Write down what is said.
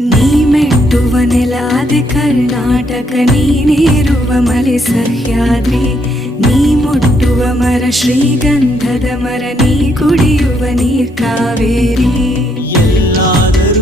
ನೀ ಮೆಟ್ಟುವ ನೆಲಾದೆ ಕರ್ನಾಟಕ, ನೀನೇರುವ ಮಲೆ ಸಹ್ಯಾದ್ರಿ, ನೀ ಮುಟ್ಟುವ ಮರ ಶ್ರೀಗಂಧದ ಮರ, ನೀ ಕುಡಿಯುವ ನೀರ್ ಕಾವೇರಿ. ಎಲ್ಲಾದರೂ